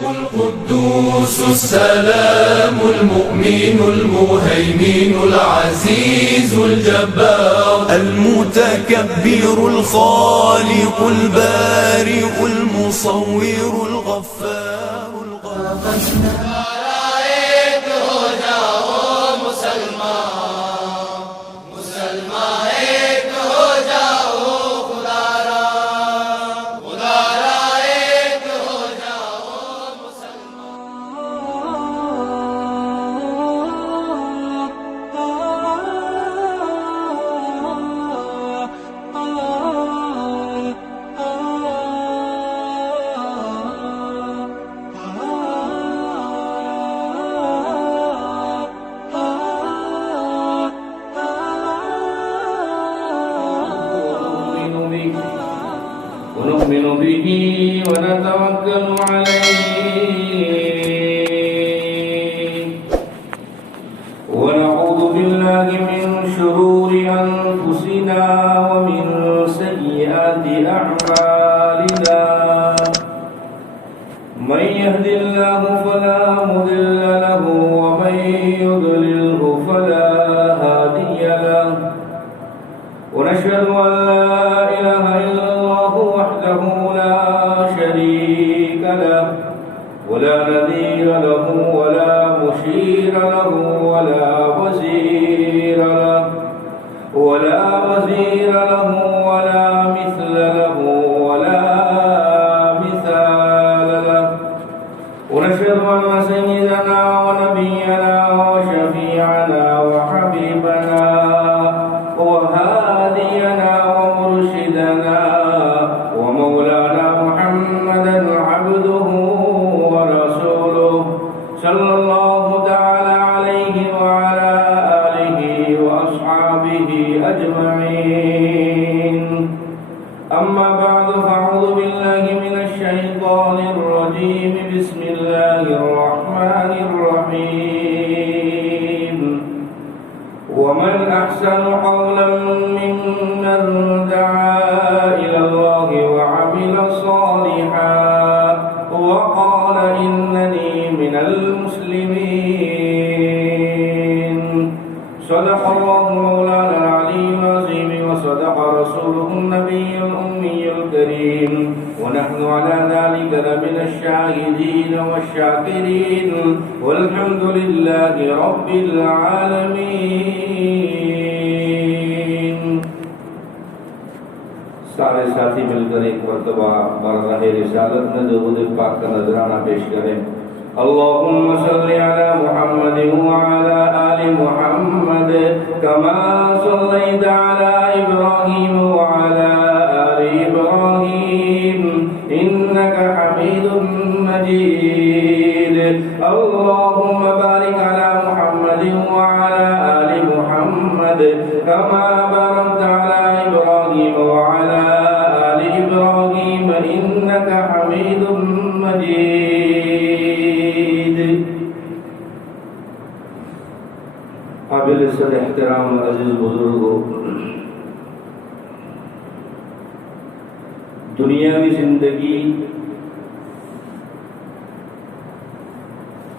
القدوس السلام المؤمن المهيمن العزيز الجبار المتكبر الخالق البارئ المصور الغفار القهار ونؤمن به ونتوكل عليه ونعوذ بالله من شرور أنفسنا ومن سيئات أعمالنا من يهد الله فلا مضل له ومن يضلله فلا هادي له ونشهد أن لا إله إلا الله وحده لا شريك له ولا نذير له ولا مشير له ولا وزير له ولا مثل له ولا مثال له ونشهد أن سيدنا ونبينا وشفيعنا وحبيبنا وهادينا ومرشدنا ومولانا محمدا عبده ورسوله صلى الله تعالى عليه وعلى آله وأصحابه أجمعين أما بعد فأعوذ بالله من الشيطان الرجيم بسم الله الرحمن الرحيم ومن أحسن قولا ممن دعا إلى الله وعمل صالحا وقال إنني من المسلمين صدق الله مولانا العلي العظيم وصدق رسوله النبي الأمي الكريم ونحن على ذلك لمن الشاهدين والشاكرين والحمد لله رب العالمين. سارے ساتھی مل کر ایک مرتبہ بارگاہ رسالت میں درود پاک کا نذرانہ پیش کریں. اللهم صل على محمد وعلى آل محمد كما صليت على إبراهيم وعلى آل إبراهيم إنك حميد مجيد. اللهم بارك على محمد وعلى آل محمد كما باركت على إبراهيم وعلى آل إبراهيم إنك حميد مجيد. قابل صد احترام عزیز بزرگوں، دنیاوی زندگی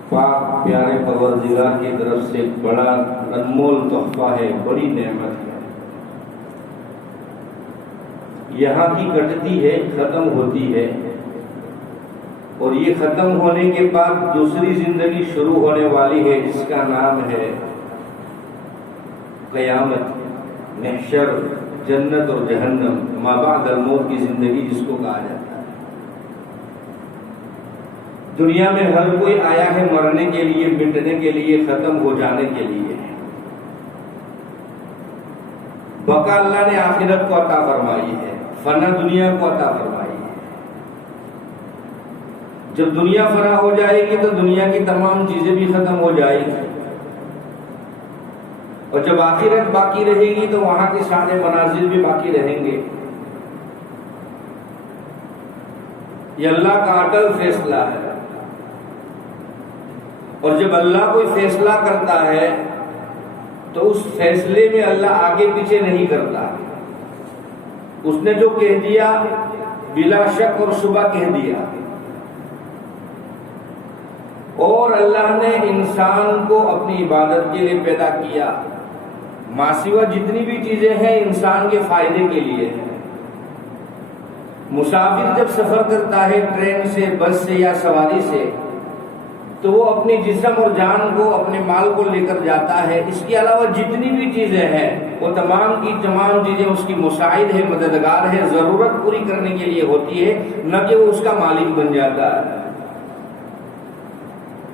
پاک پیارے پروردگار کی طرف سے بڑا انمول تحفہ ہے، بڑی نعمت ہے. یہاں کی کٹتی ہے، ختم ہوتی ہے، اور یہ ختم ہونے کے بعد دوسری زندگی شروع ہونے والی ہے جس کا نام ہے قیامت، محشر، جنت اور جہنم، ما بعد الموت کی زندگی جس کو کہا جاتا ہے. دنیا میں ہر کوئی آیا ہے مرنے کے لیے، مٹنے کے لیے، ختم ہو جانے کے لیے. بقا اللہ نے آخرت کو عطا فرمائی ہے، فنا دنیا کو عطا فرمائی ہے. جب دنیا فنا ہو جائے گی تو دنیا کی تمام چیزیں بھی ختم ہو جائیں گی، اور جب آخرت باقی رہے گی تو وہاں کے سارے مناظر بھی باقی رہیں گے. یہ اللہ کا اٹل فیصلہ ہے، اور جب اللہ کوئی فیصلہ کرتا ہے تو اس فیصلے میں اللہ آگے پیچھے نہیں کرتا. اس نے جو کہہ دیا بلا شک اور شبہ کہہ دیا. اور اللہ نے انسان کو اپنی عبادت کے لیے پیدا کیا. ماسوا جتنی بھی چیزیں ہیں انسان کے فائدے کے لیے ہیں. مسافر جب سفر کرتا ہے ٹرین سے، بس سے یا سواری سے، تو وہ اپنی جسم اور جان کو، اپنے مال کو لے کر جاتا ہے. اس کے علاوہ جتنی بھی چیزیں ہیں وہ تمام کی تمام چیزیں اس کی مساعد ہے، مددگار ہے، ضرورت پوری کرنے کے لیے ہوتی ہے، نہ کہ وہ اس کا مالک بن جاتا ہے.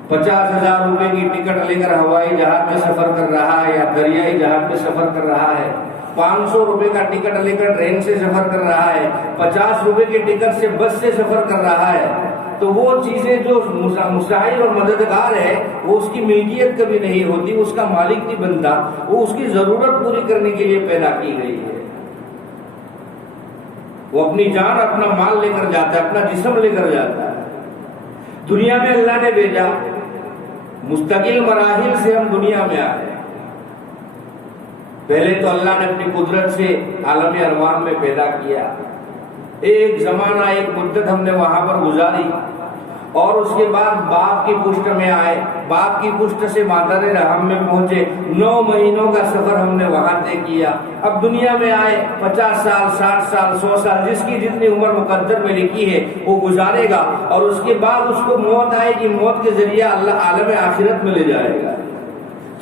50,000 روپے کی ٹکٹ لے کر ہوائی جہاز میں سفر کر رہا ہے یا دریائی جہاز میں سفر کر رہا ہے، 500 روپے کا ٹکٹ لے کر ٹرین سے سفر کر رہا ہے، 50 روپے کے ٹکٹ سے بس سے سفر کر رہا ہے، تو وہ چیزیں جو مساعد اور مددگار ہے وہ اس کی ملکیت کبھی نہیں ہوتی، اس کا مالک نہیں بنتا، وہ اس کی ضرورت پوری کرنے کے لیے پیدا کی گئی ہے. وہ اپنی جان، اپنا مال لے کر جاتا ہے، اپنا جسم لے کر جاتا ہے. دنیا میں اللہ نے بھیجا، مستقل مراحل سے ہم دنیا میں آئے. پہلے تو اللہ نے اپنی قدرت سے عالم ارواح میں پیدا کیا. ایک زمانہ، ایک مدت ہم نے وہاں پر گزاری، اور اس کے بعد باپ کی پشت میں آئے. باپ کی پشت سے مادر رحم میں پہنچے. 9 مہینوں کا سفر ہم نے وہاں طے کیا. اب دنیا میں آئے، 50 سال، 60 سال، 100 سال، جس کی جتنی عمر مقدر میں لکھی ہے وہ گزارے گا، اور اس کے بعد اس کو موت آئے گی. موت کے ذریعہ اللہ عالم آخرت میں لے جائے گا.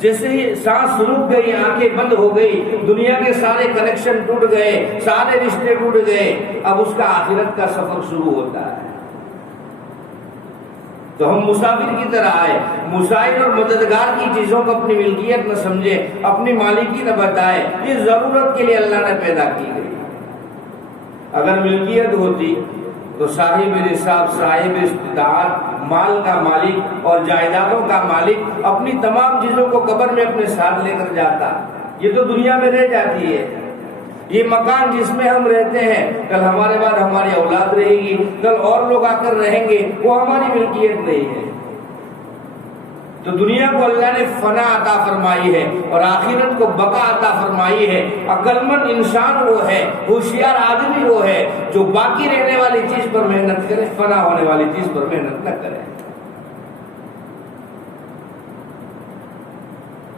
جیسے ہی سانس رک گئی، آنکھیں بند ہو گئی، دنیا کے سارے کنیکشن ٹوٹ گئے، سارے رشتے ٹوٹ گئے، اب اس کا آخرت کا سفر شروع ہوتا ہے. تو ہم مسافر کی طرح آئے. مساعد اور مددگار کی چیزوں کو اپنی ملکیت نہ سمجھے، اپنی مالکی نہ بتائے. یہ ضرورت کے لیے اللہ نے پیدا کی گئی. اگر ملکیت ہوتی تو صاحب نصاب، صاحب استطاعت، مال کا مالک اور جائیدادوں کا مالک اپنی تمام چیزوں کو قبر میں اپنے ساتھ لے کر جاتا. یہ تو دنیا میں رہ جاتی ہے. یہ مکان جس میں ہم رہتے ہیں، کل ہمارے بعد ہماری اولاد رہے گی، کل اور لوگ آ کر رہیں گے، وہ ہماری ملکیت نہیں ہے. تو دنیا کو اللہ نے فنا عطا فرمائی ہے اور آخرت کو بقا عطا فرمائی ہے. عقل مند انسان وہ ہے، ہوشیار آدمی وہ ہے جو باقی رہنے والی چیز پر محنت کرے، فنا ہونے والی چیز پر محنت نہ کرے.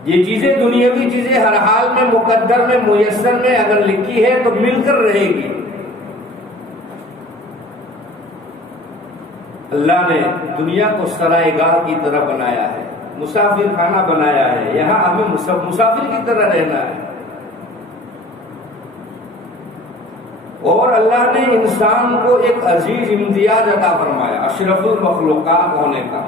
یہ چیزیں، دنیاوی چیزیں ہر حال میں مقدر میں، میسر میں اگر لکھی ہے تو مل کر رہے گی. اللہ نے دنیا کو سرائے گاہ کی طرح بنایا ہے، مسافر خانہ بنایا ہے. یہاں ہمیں مسافر کی طرح رہنا ہے. اور اللہ نے انسان کو ایک عزیز امتیاز عطا فرمایا، اشرف المخلوقات ہونے کا.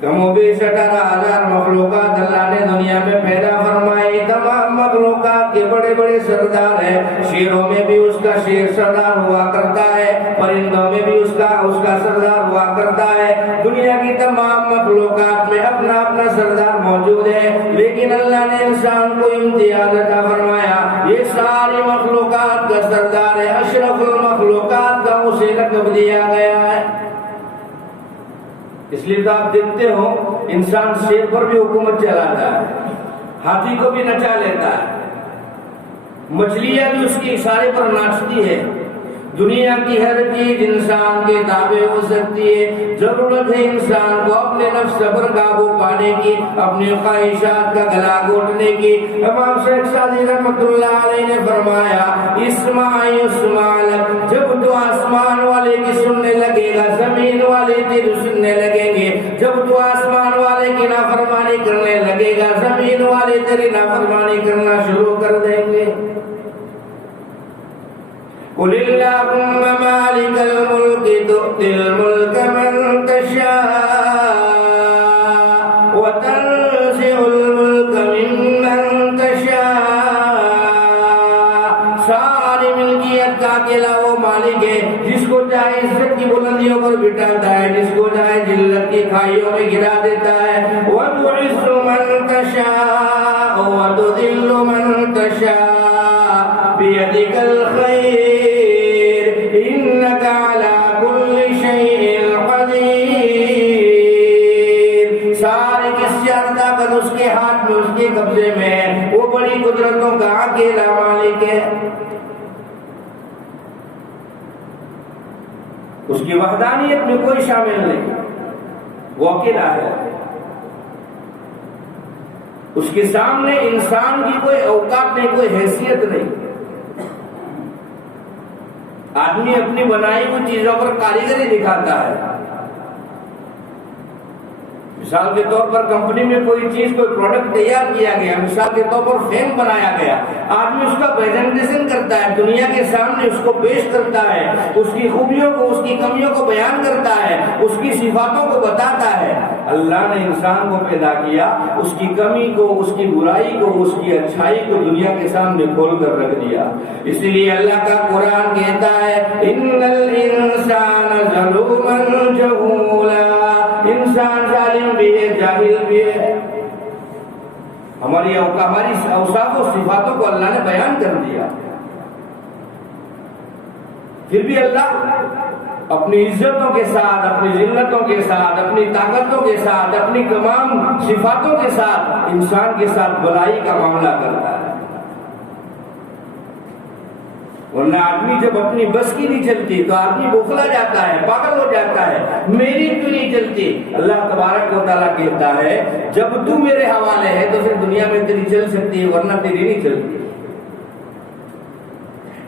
کم و بیش 18,000 مخلوقات اللہ نے دنیا میں پیدا فرمائی. تمام مخلوقات کے بڑے بڑے سردار ہیں. شیروں میں بھی اس کا شیر سردار ہوا کرتا ہے، پرندوں میں بھی اس کا سردار ہوا کرتا ہے. دنیا کی تمام مخلوقات میں اپنا اپنا سردار موجود ہے، لیکن اللہ نے انسان کو امتیاز عطا فرمایا. یہ ساری مخلوقات کا سردار ہے، اشرف المخلوقات کا اسے لقب دیا گیا ہے. اس لیے تو آپ دیکھتے ہو انسان شیر پر بھی حکومت چلاتا ہے، ہاتھی کو بھی نچا لیتا ہے، مچھلیاں بھی اس کے اشارے پر ناچتی ہے. دنیا کی ہر چیز انسان کے تابع ہو سکتی ہے. ضرورت ہے انسان کو اپنے نفس پر قابو پانے کی، اپنی خواہشات کا گلا گھونٹنے کی. امام شیخ سعدی رحمۃ اللہ علیہ نے فرمایا، اسمع یسمع لک، جب تو آسمان والے کی سننے لگے گا زمین والے تیری سننے لگیں گے. جب تو آسمان والے کی نافرمانی کرنے لگے گا زمین والے تیری نافرمانی کرنا شروع کر دیں گے. قل اللہم مالک الملک تؤتی الملک من تشاء وتنزع الملک ممن تشاء. ساری ملکیت کا اکیلا وہ مالک ہے جس کو چاہے عزت کی بلندیوں پر بٹھاتا ہے، جس کو چاہے ذلت کی کھائیوں میں گرا دیتا ہے. وتعز من تشاء وتذل من تشاء بیدک الخیر انک علی کل شیء قدیر. ساری کی طاقت اس کے ہاتھ میں، اس کے قبضے میں ہے. وہ بڑی قدرتوں کا اکیلا مالک ہے. اس کی وحدانیت میں کوئی شامل نہیں. وہ اکیلا ہے، اس کے سامنے انسان کی کوئی اوقات نہیں، کوئی حیثیت نہیں۔ آدمی اپنی بنائی ہوئی چیزوں پر کاریگری دکھاتا ہے۔ مثال کے طور پر کمپنی میں کوئی چیز، کوئی پروڈکٹ تیار کیا گیا، مثال کے طور پر فین بنایا گیا، آدمی اس کا پریزنٹیشن کرتا ہے، دنیا کے سامنے اس کو پیش کرتا ہے، اس کی خوبیوں کو، اس کی کمیوں کو بیان کرتا ہے، اس کی صفاتوں کو بتاتا ہے۔ اللہ نے انسان کو پیدا کیا، اس کی کمی کو، اس کی برائی کو، اس کی اچھائی کو دنیا کے سامنے کھول کر رکھ دیا۔ اس لیے اللہ کا قرآن کہتا ہے ان الانسان ظلوما جہولا، انسان ظالم بھی ہے، جاہل بھی ہے۔ ہماری اوصاف و صفاتوں کو اللہ نے بیان کر دیا، پھر بھی اللہ اپنی عزتوں کے ساتھ، اپنی ذلتوں کے ساتھ، اپنی طاقتوں کے ساتھ، اپنی تمام صفاتوں کے ساتھ انسان کے ساتھ بلائی کا معاملہ کرتا ہے۔ ورنہ آدمی جب اپنی بس کی نہیں چلتی تو آدمی بوکھلا جاتا ہے، پاگل ہو جاتا ہے، میری کیوں نہیں چلتی؟ اللہ تبارک و تعالیٰ کہتا ہے جب تو میرے حوالے ہے تو پھر دنیا میں تیری چل سکتی ہے، ورنہ تیری نہیں چلتی۔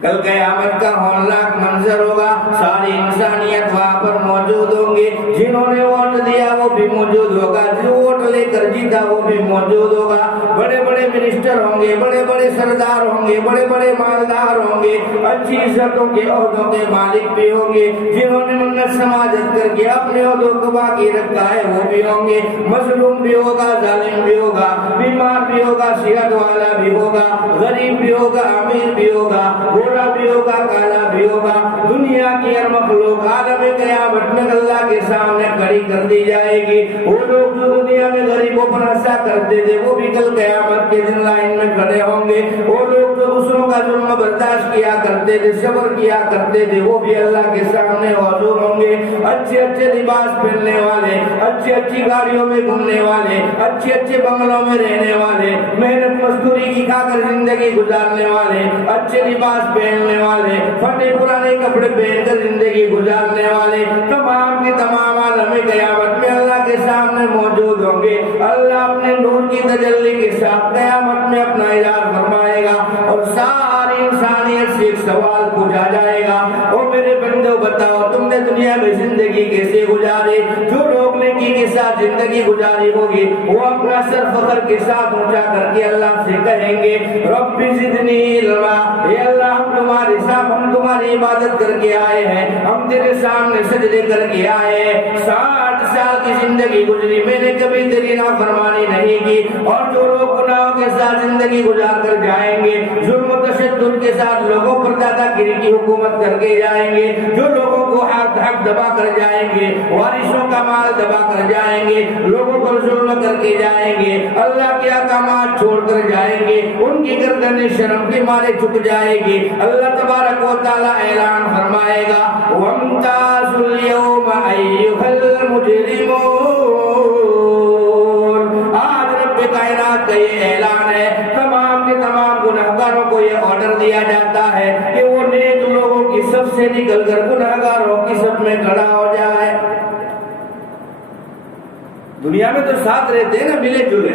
کل قیامت کا ہولناک منظر ہوگا، ساری انسانیت وہاں پر موجود ہوں گے، جنہوں نے ووٹ دیا وہ بھی موجود ہوگا، جو ووٹ لے کر جیتا وہ بھی موجود ہوگا، بڑے بڑے منسٹر ہوں گے، بڑے بڑے سردار ہوں گے، بڑے بڑے مالدار ہوں گے، اچھی عزتوں کے عہدوں کے مالک بھی ہوں گے، جنہوں نے منت سماجت کر کے اپنے عہدوں کو باقی رکھا ہے وہ بھی ہوں گے، مظلوم بھی ہوگا، ظالم بھی ہوگا، بیمار بھی ہوگا، صحت والا بھی ہوگا، غریب بھی ہوگا، امیر بھی ہوگا، گورا بھی ہوگا، کالا بھی ہوگا، دنیا کی ہر مخلوق عالم قیامت میں اللہ کے سامنے کھڑی کر دی جائے گی۔ وہ لوگ جو دنیا میں غریبوں پر ہنسا کرتے تھے وہ بھی کل قیامت کے دن لائن میں کھڑے ہوں گے، وہ لوگ جو دوسروں کا ظلم برداشت کیا کرتے تھے، صبر کیا کرتے تھے، وہ بھی اللہ کے سامنے حاضر ہوں گے۔ اچھے اچھے لباس پہننے والے، اچھی اچھی گاڑیوں میں گھومنے والے، اچھے اچھے بنگلوں میں رہنے والے، محنت مزدوری کی کھا کر زندگی گزارنے والے، اچھے لباس پہننے والے، پھٹے پرانے کپڑے پہن کر زندگی گزارنے والے، تمام کے تمام عالم قیامت میں اللہ کے سامنے موجود ہوں گے۔ اللہ اپنے نور کی تجلی کے ساتھ قیامت میں اپنا اظہار فرمائے گا اور ساری انسانیت سے ایک سوال پوچھا جائے گا، او میرے بندو بتاؤ تم نے دنیا میں زندگی کیسے گزاری؟ جو لوگ نیکی کے ساتھ زندگی گزاری ہوگی وہ اپنا سر فخر کے ساتھ اونچا کر کے اللہ سے کہیں گے رب زدنی علما، اے اللہ ہم تمہاری عبادت کر کے آئے ہیں، ہم تیرے سامنے سجدے کر کے آئے ہیں، 60 سال کی زندگی گزری میں نے کبھی تیری نافرمانی نہیں کی، اور جو لوگ گناہوں کے ساتھ زندگی گزار کر جائیں گے، ظلم و تشدد کے ساتھ لوگوں پر دادا گیری کی حکومت کر کے جائیں گے، جو لوگوں کو حق دبا کر جائیں گے، وارثوں کا مال دبا کر جائیں گے، لوگوں پر ظلم کر کے جائیں گے، اللہ کے احکامات چھوڑ کر جائیں گے، ان کی گردنیں شرم کے مارے جھک جائے گی، اللہ تبارک و تعالی اعلان فرمائے گا وَامْتَازُوا الْيَوْمَ أَيُّهَا الْمُجْرِمُونَ۔ آج رب کائنات کا یہ اعلان ہے، تمام کے تمام گناہگاروں کو یہ آرڈر دیا جاتا ہے کہ وہ نیک لوگوں کی صف سے نکل کر گناہگاروں کی صف میں کھڑا ہو جائے۔ دنیا میں تو ساتھ رہتے ہیں نا، ملے جلے،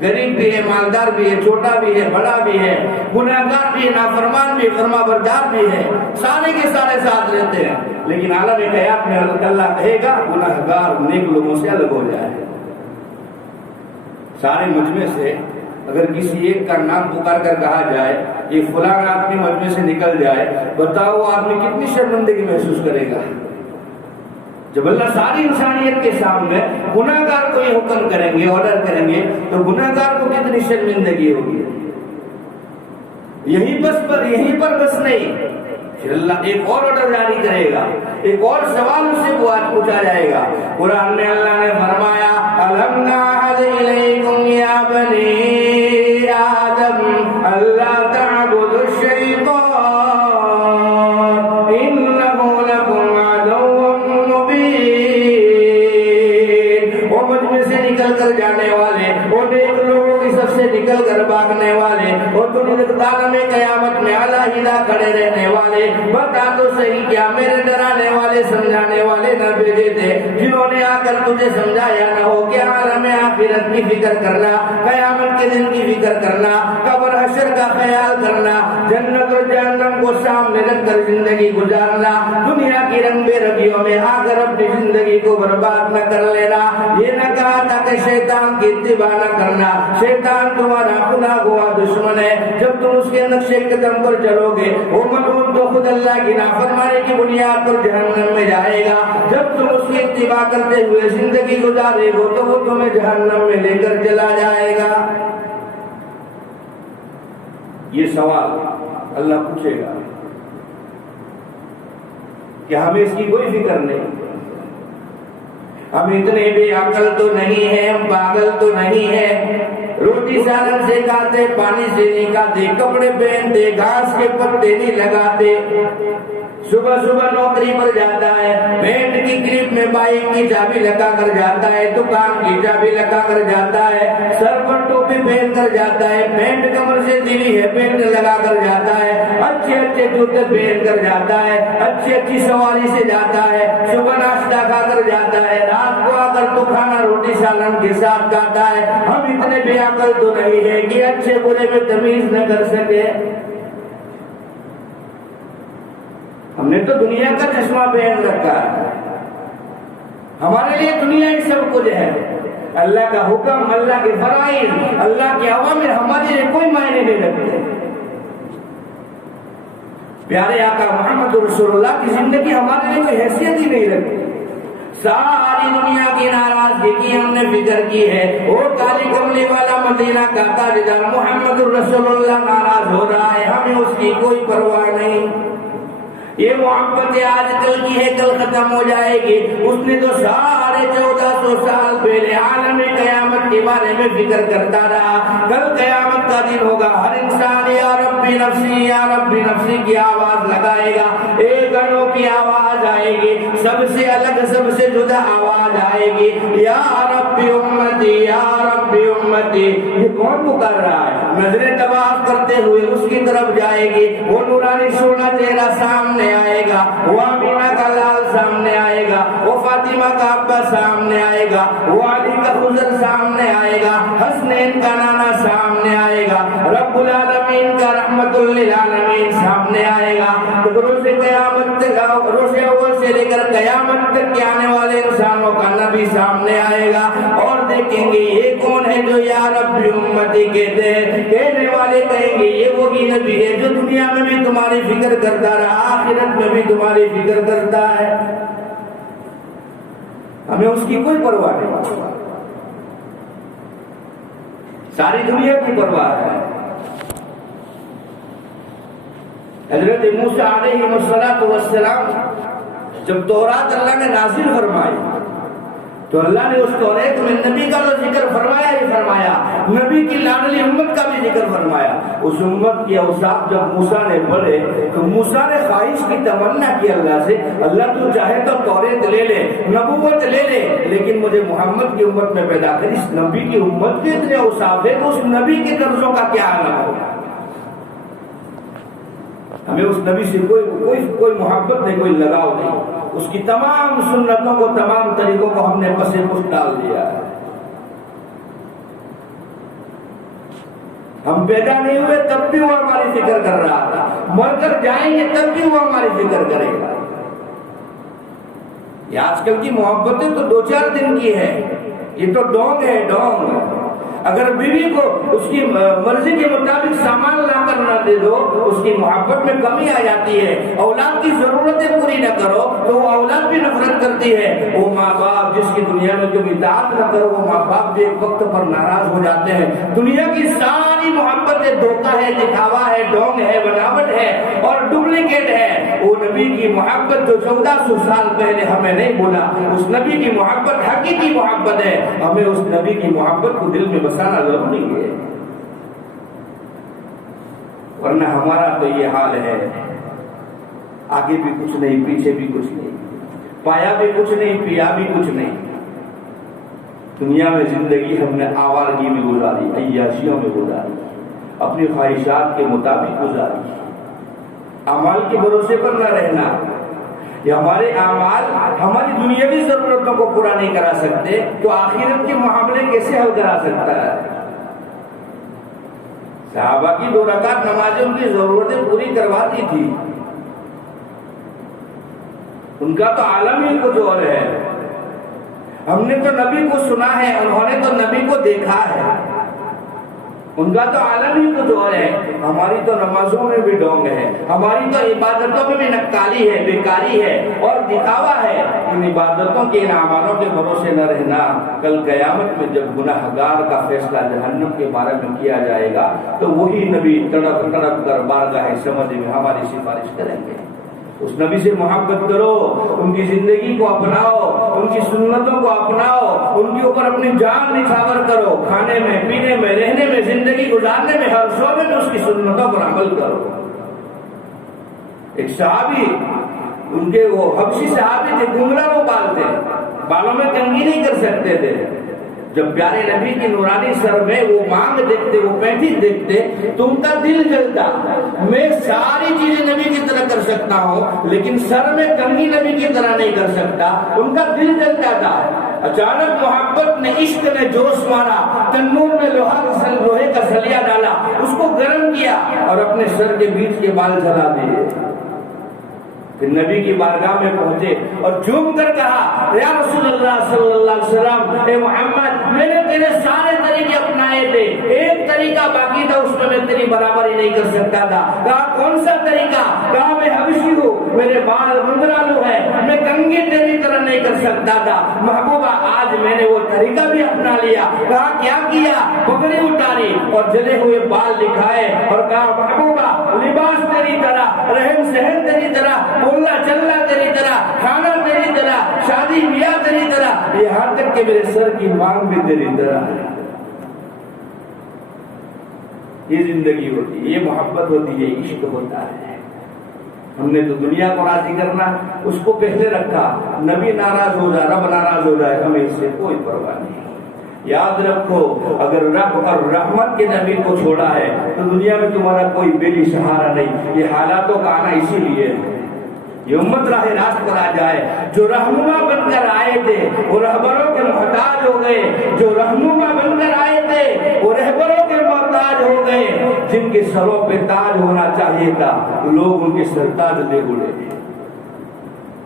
غریب بھی ہے، مالدار بھی ہے، چھوٹا بھی ہے، بڑا بھی ہے، گناہگار بھی ہے، نافرمان بھی ہے، فرما بردار بھی ہے، سارے کے سارے ساتھ رہتے ہیں، لیکن عالم قیامت میں اللہ کہے گا گناہگار نیک لوگوں سے الگ ہو جائے۔ سارے مجمع سے اگر کسی ایک کا نام پکار کر کہا جائے یہ فلاں آدمی مجمع سے نکل جائے، بتاؤ وہ آدمی کتنی شرمندگی محسوس کرے گا؟ جب اللہ ساری انسانیت کے سامنے گناہگار کو یہ حکم کریں گے، آرڈر کریں گے، تو گناہگار کو کتنی شرمندگی ہوگی۔ یہیں پر بس نہیں، پھر اللہ ایک اور آرڈر جاری کرے گا، ایک اور سوال اس سے پوچھا جائے گا۔ قرآن میں اللہ نے فرمایا أَلَمْ نَعْهَدْ إِلَيْكُمْ يَا بَنِي آدَمَ أَلَّا تَعْبُدُوا الشَّيْطَانَ إِنَّهُ لَكُمْ عَدُوٌّ مُّبِينٌ۔ وہ مجمع سے نکل کر جانے والے، وہ نیک لوگوں کی سب سے نکل کر بھاگنے والے، اور عالم قیامت میں علیحدہ کھڑے رہنے والے، بتا تو صحیح کیا میرے ڈرانے والے سمجھانے والے نہ بھیجے تھے، جنہوں نے آ کر تجھے سمجھایا نہ ہو کہ عالم آخرت کی فکر کرنا، قیامت کے دن کی فکر کرنا، قبر حشر کا خیال کرنا، جنت اور جہنم کو سامنے رکھ کر زندگی گزارنا، دنیا کی رنگ بے رنگیوں میں آ کر اپنی زندگی کو برباد نہ کر لینا۔ یہ نہ کہا تھا کہ شیطان کی اتباع نہ کرنا، شیطان تمہارا خدا گواہ دشمن ہے، جب تم اس کے نقش قدم پر چلو گے وہ ملعون تو خود اللہ کی نافرمانی کی بنیاد پر جہنم میں جائے گا، جب تم اس کی اتباع کرتے ہوئے زندگی گزارے گو تو وہ تمہیں جہنم میں لے کر چلا جائے گا۔ یہ سوال اللہ پوچھے گا کہ ہمیں اس کی کوئی فکر نہیں، ہم اتنے بے عقل تو نہیں ہیں، ہم پاگل تو نہیں ہیں، روٹی سالن سے کھاتے، پانی سے نہیں کھاتے، کپڑے پہنتے، گھاس کے پتے نہیں لگاتے، صبح صبح نوکری پر جاتا ہے، بینٹ کی کلپ میں بائک کی چابی لگا کر جاتا ہے، دکان کی چابی لگا کر جاتا ہے، سر پر ٹوپی پہن کر جاتا ہے، پینٹ کمر سے سلی ہے، پینٹ لگا کر جاتا ہے، اچھے اچھے جوتے پہن کر جاتا ہے، اچھی سواری سے جاتا ہے، صبح ناشتہ کھا کر جاتا ہے، رات کو آ کر تو کھانا روٹی سالن کے ساتھ کھاتا ہے۔ ہم اتنے بے عقل تو نہیں ہے کہ اچھے برے میں تمیز نہ کر سکے۔ ہم نے تو دنیا کا چشمہ پہن رکھا ہے، ہمارے لیے دنیا ہی سب کچھ ہے، اللہ کا حکم، اللہ کے فرائض، اللہ کے اوامر ہمارے لیے کوئی معنی نہیں رکھتے۔ پیارے آقا محمد رسول اللہ کی زندگی ہمارے لیے کوئی حیثیت ہی نہیں رکھتی۔ ساری دنیا کی ناراضگی کی ہم نے فکر کی ہے، وہ کالی کملی والا مدینہ کا تاجدار محمد رسول اللہ ناراض ہو رہا ہے، ہمیں اس کی کوئی پرواہ نہیں۔ یہ محبت آج کل کی ہے، کل ختم ہو جائے گی۔ اس نے تو سارے 1400 سال پہلے عالم قیامت کے بارے میں فکر کرتا رہا، کل قیامت کا دن ہوگا، ہر انسان یا ربی نفسی یا ربی نفسی کی آواز لگائے گا، ایک انوکھی آواز آئے گی، سب سے الگ سب سے جدا آواز آئے گی، یا ربی امتی یا ربی امتی۔ یہ کون پکار رہا ہے؟ نظریں طواف کرتے ہوئے اس کی طرف جائے گی، وہ نورانی سونا چہرہ سامنے آئے گا، وہ امینہ کا لال سامنے آئے گا، وہ فاطمہ کا ابا سامنے آئے گا، وہ علی کا خضر سامنے آئے گا، حسنین کا نانا سامنے آئے گا، رب العالمین کا رحمت للعالمین سامنے آئے گا۔ تو روز قیامت تک، روز اول سے لے کر قیامت تک کے آنے والے انسانوں کا نبی سامنے آئے گا، اور دیکھیں گے یہ کون ہے جو یا رب امتی کہتے ہیں۔ کہنے والے کہیں گے یہ وہی نبی ہے جو دنیا میں بھی تمہاری فکر کرتا رہا، آخرت میں بھی تمہاری فکر کرتا ہے۔ ہمیں اس کی کوئی پرواہ نہیں، ساری دنیا کی پرواہ ہے۔ حضرت موسیٰ علیہ السلام جب تورات اللہ نے نازل فرمائی تو اللہ نے اس توریت میں نبی کا تو ذکر فرمایا ہی فرمایا، نبی کی لاڈلی امت کا بھی ذکر فرمایا۔ اس امت کی اوصاف جب موسیٰ نے پڑھے تو موسیٰ نے خواہش کی تمنا کی اللہ سے، اللہ تو چاہے تو توریت لے لے، نبوت لے لے، لیکن مجھے محمد کی امت میں پیدا کر۔ اس نبی کی امت کے اتنے اوصاف ہے تو اس نبی کے درجوں کا کیا عالم ہوگا۔ ہمیں اس نبی سے کوئی محبت نہیں، کوئی لگاؤ نہیں، اس کی تمام سنتوں کو، تمام طریقوں کو ہم نے پس پش ڈال دیا ہے۔ ہم پیدا نہیں ہوئے تب بھی وہ ہماری فکر کر رہا تھا، مر کر جائیں گے تب بھی وہ ہماری فکر کرے گا۔ یہ آج کل کی محبتیں تو 2-4 دن کی ہے، یہ تو ڈونگ ہے، ڈونگ۔ اگر بیوی کو اس کی مرضی کے مطابق سامان لا کر نہ دے دو تو اس کی محبت میں کمی آ جاتی ہے۔ اولاد کی ضرورتیں پوری نہ کرو تو وہ اولاد بھی نفرت کرتی ہے۔ وہ ماں باپ جس کی دنیا میں تم اطاعت نہ کرو وہ ماں باپ بھی ایک وقت پر ناراض ہو جاتے ہیں۔ دنیا کی ساری محبتیں دھوکہ ہے، دکھاوا ہے، ڈونگ ہے، بناوٹ ہے اور ڈپلیکیٹ ہے۔ وہ نبی کی محبت جو 1400 سال پہلے ہمیں نہیں بولا، اس نبی کی محبت حقیقی محبت ہے۔ ہمیں اس نبی کی محبت کو دل میں بسانا ضروری ہے، ورنہ ہمارا تو یہ حال ہے، آگے بھی کچھ نہیں، پیچھے بھی کچھ نہیں، پایا بھی کچھ نہیں، پیا بھی کچھ نہیں۔ دنیا میں زندگی ہم نے آوارگی میں گزاری، عیاشیوں میں گزاری، اپنی خواہشات کے مطابق گزاری۔ اعمال کے بھروسے پر نہ رہنا، یہ ہمارے اعمال ہماری دنیاوی ضرورت ضرورتوں کو پورا نہیں کرا سکتے تو آخرت کے معاملے کیسے حل کرا سکتا ہے؟ صحابہ کی 2 رکعت نمازیں ان کی ضرورتیں پوری کرواتی تھی. ان کا تو عالم ہی کچھ اور ہے. ہم نے تو نبی کو سنا ہے، انہوں نے تو نبی کو دیکھا ہے. ان کا تو عالم ہی کچھ اور ہے. ہماری تو نمازوں میں بھی ڈونگ ہے، ہماری تو عبادتوں میں بھی نکالی ہے، بیکاری ہے اور دکھاوا ہے. ان عبادتوں کے ان اعمالوں کے بھروسے نہ رہنا. کل قیامت میں جب گناہگار کا فیصلہ جہنم کے بارے میں کیا جائے گا تو وہی نبی تڑپ تڑپ کر بارگاہ سمجھ میں ہماری سفارش کریں گے. اس نبی سے محبت کرو، ان کی زندگی کو اپناؤ، ان کی سنتوں کو اپناؤ، ان کے اوپر اپنی جان نچھاور کرو. کھانے میں، پینے میں، رہنے میں، زندگی گزارنے میں، ہر شعبے میں اس کی سنتوں پر عمل کرو. ایک صحابی، ان کے وہ حبشی صحابی تھے، گنگلا وہ بال تھے، بالوں میں کنگھی نہیں کر سکتے تھے. جب پیارے نبی کی نورانی سر میں وہ مانگ دیکھتے، وہ پینٹی دیکھتے تو ان کا دل جلتا. میں ساری چیزیں نبی کی طرح کر سکتا ہوں لیکن سر میں کنگھی نبی کی طرح نہیں کر سکتا. ان کا دل جلتا تھا. اچانک محبت نے، عشق نے جوش مارا، تنور میں لوہے کا سلیا ڈالا، اس کو گرم کیا اور اپنے سر کے بیچ کے بال جلا دیے. پھر نبی کی بارگاہ میں پہنچے اور جھوم کر کہا، یا رسول اللہ صلی اللہ علیہ وسلم، اے محمد، میں نے تیرے سارے طریقے اپنائے تھے، ایک طریقہ باقی تھا، اس میں تیری برابری نہیں کر سکتا تھا. کہا کون سا طریقہ؟ کہا میں حبشی ہوں، میرے بال منگرالو ہے، میں کنگھی تیری طرح نہیں کر سکتا تھا. محبوبہ آج میں نے وہ طریقہ بھی اپنا لیا. کہا کیا کیا؟ پگڑی اتاری اور جلے ہوئے بال دکھائے اور کہا محبوبہ لباس تیری طرح، رہن سہن تیری طرح، بولنا چلنا تیری طرح، کھانا تیری طرح، شادی بیاہ تیری طرح، یہاں تک کہ میرے سر کی مانگ بھی تیری طرح ہے. یہ زندگی ہوتی ہے، یہ محبت ہوتی ہے، عشق ہوتا ہے. ہم نے تو دنیا کو راضی کرنا اس کو پہلے رکھا. نبی ناراض ہو جائے، رب ناراض ہو جائے، ہمیں اس سے کوئی پرواہ نہیں. یاد رکھو، اگر رب اور رحمت کے نبی کو چھوڑا ہے تو دنیا میں تمہارا کوئی بیلی سہارا نہیں. یہ حالاتوں کا آنا اسی لیے ہے. یہ امت راہ راست پر آ جائے. جو رہنما بن کر آئے تھے وہ رہبروں کے محتاج ہو گئے، جو رہنما بن کر آئے تھے وہ رہبروں کے محتاج ہو گئے. جن کے سروں پہ تاج ہونا چاہیے تھا لوگ ان کے سرتاج دے بولے.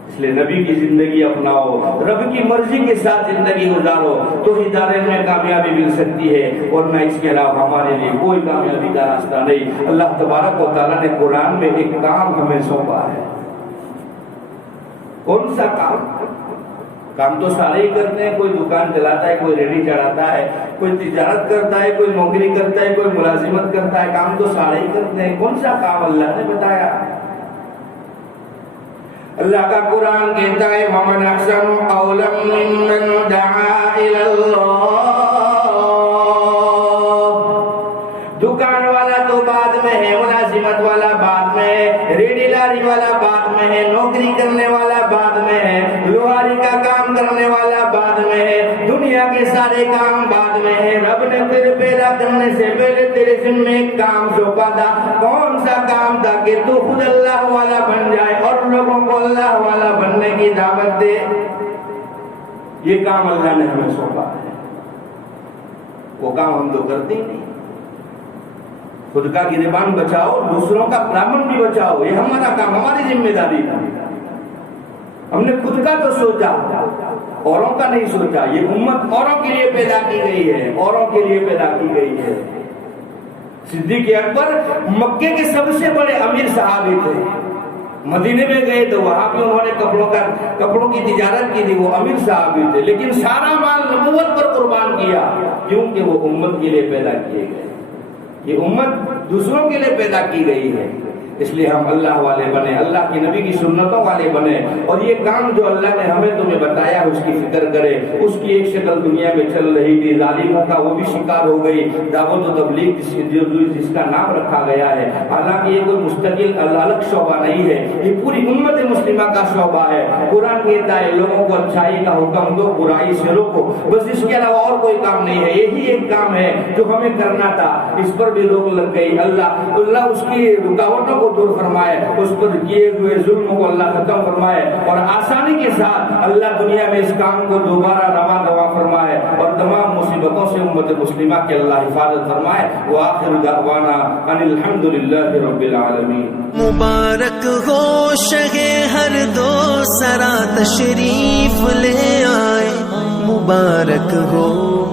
اس لیے نبی کی زندگی اپناؤ، رب کی مرضی کے ساتھ زندگی گزارو تو ہی دارین میں کامیابی مل سکتی ہے، ورنہ اس کے علاوہ ہمارے لیے کوئی کامیابی کا راستہ نہیں. اللہ تبارک و تعالیٰ نے قرآن میں ایک کام ہمیں سونپا ہے. کون سا کام؟ کام تو سارے ہی کرتے ہیں. کوئی دکان چلاتا ہے، کوئی ریڑھی چڑھاتا ہے، کوئی تجارت کرتا ہے، کوئی نوکری کرتا ہے، کوئی ملازمت کرتا ہے. کام تو سارے ہی کرتے ہیں. کون سا کام اللہ نے بتایا؟ اللہ کا قرآن کہتا ہے وَمَنْ أَحْسَنُ قَوْلًا مِّمَّنْ دَعَا إِلَى اللَّهِ. دکان والا تو بعد میں ہے، ملازمت والا بعد میں ہے، ریڑھی لاری والا بعد میں ہے، نوکری کرنے والا بعد میں ہے، لوہاری کا کام کرنے والا بعد میں ہے، دنیا کے سارے کام بعد میں ہے. رب نے تیرے پیدا کرنے سے پہلے تیرے ذمہ ایک کام سونپا تھا. کون سا کام تھا؟ کہ تو خود اللہ والا بن جائے اور لوگوں کو اللہ والا بننے کی دعوت دے. یہ کام اللہ نے ہمیں سونپا ہے. وہ کام ہم تو کرتے ہی نہیں. خود کا گریبان بچاؤ، دوسروں کا دامن بھی بچاؤ. یہ ہمارا کام، ہماری ذمہ داری تھا. ہم نے خود کا تو سوچا، اوروں کا نہیں سوچا. یہ امت اوروں کے لیے پیدا کی گئی ہے، اوروں کے لیے پیدا کی گئی ہے. صدیق اکبر مکے کے سب سے بڑے امیر صحابی تھے. مدینے میں گئے تو وہاں بھی انہوں نے کپڑوں کی تجارت کی تھی. وہ امیر صحابی تھے لیکن سارا مال نبوت پر قربان کیا، کیونکہ وہ امت کے لیے پیدا کیے گئے. یہ امت دوسروں کے لیے پیدا کی گئی ہے. اس لیے ہم اللہ والے بنے، اللہ کی نبی کی سنتوں والے بنے. اور یہ کام جو اللہ نے ہمیں تمہیں بتایا اس کی فکر کرے. اس کی ایک شکل دنیا میں چل رہی تھی، ظالموں کا وہ بھی شکار ہو گئی. دعوت و تبلیغ جس کا نام رکھا گیا ہے، حالانکہ یہ کوئی مستقل الگ شعبہ نہیں ہے، یہ پوری امت مسلمہ کا شعبہ ہے. قرآن کہتا ہے لوگوں کو اچھائی کا حکم دو، برائی سے روکو. بس اس کے علاوہ اور کوئی کام نہیں ہے. یہی ایک کام ہے جو ہمیں کرنا تھا. اس پر بھی روک لگ گئی. اللہ اس کی رکاوٹوں کو دور فرمائے، اس پر کیے ہوئے ظلم کو اللہ ختم فرمائے اور آسانی کے ساتھ اللہ دنیا میں اس کام کو دوبارہ رواں دوا فرمائے اور تمام مصیبتوں سے امت مسلمہ کے اللہ حفاظت فرمائے. وآخر دعوانا ان الحمدللہ رب العالمین. مبارک ہو شہ ہر دو سرا تشریف لے آئے، مبارک ہو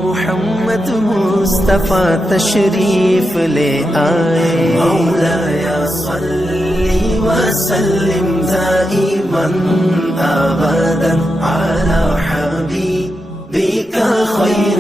محمد مصطفیٰ تشریف لے آئے. مولایا صلی وسلم دائما ابدا علی حبیبک خیر